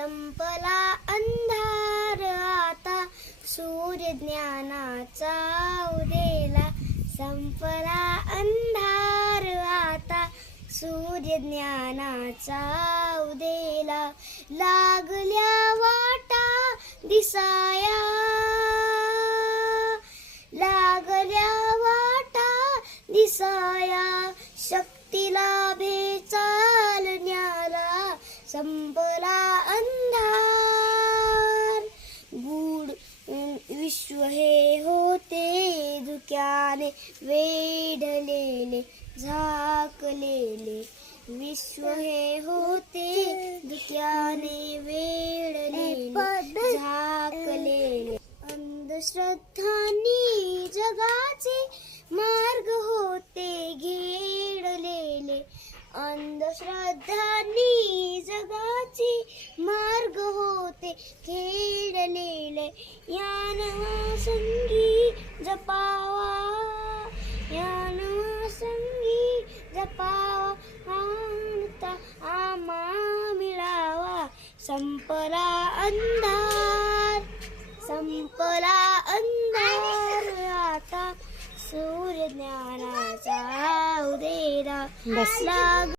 संपला अंधार आता. सूर्य ज्ञानाचा उदेला संपला अंधार आता. सूर्य ज्ञानाचा उदेला लागल्या वाटा दिसाया. लागल्या वाटा दिसाया. शक्तीला भेचाल न्याला संपला अंधार। गुड विश्व हे होते धुक्याने वेढलेले झाकलेले. विश्व हे होते धुक्याने वेढलेले झाकलेले. अंधश्रद्धांनी जगाचे मार्ग होते अंधश्रद्धांनी जगाचे मार्ग होते. खेळलेले या नवा संगी जपावा. या नवा संगी जपावा. आणता आम्हा मिळावा. संपला अंधार. संपला अंधार. आता सूर्य ज्ञानाचा उदेरा बस.